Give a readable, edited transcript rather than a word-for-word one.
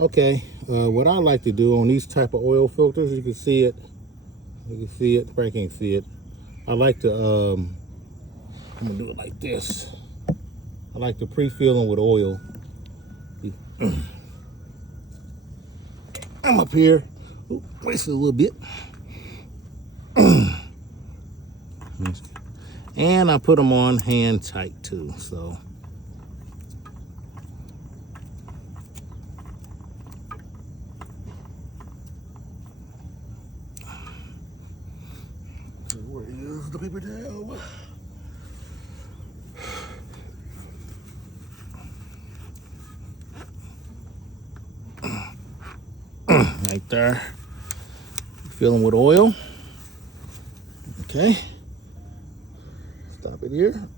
Okay, what I like to do on these type of oil filters, you can see it. You can see it. Probably can't see it. I like to. I'm gonna do it like this. I like to pre-fill them with oil. I'm up here. Ooh, wasted a little bit. And I put them on hand tight too. So. Where is the paper towel? Right there. Fill them with oil. Okay. Stop it here.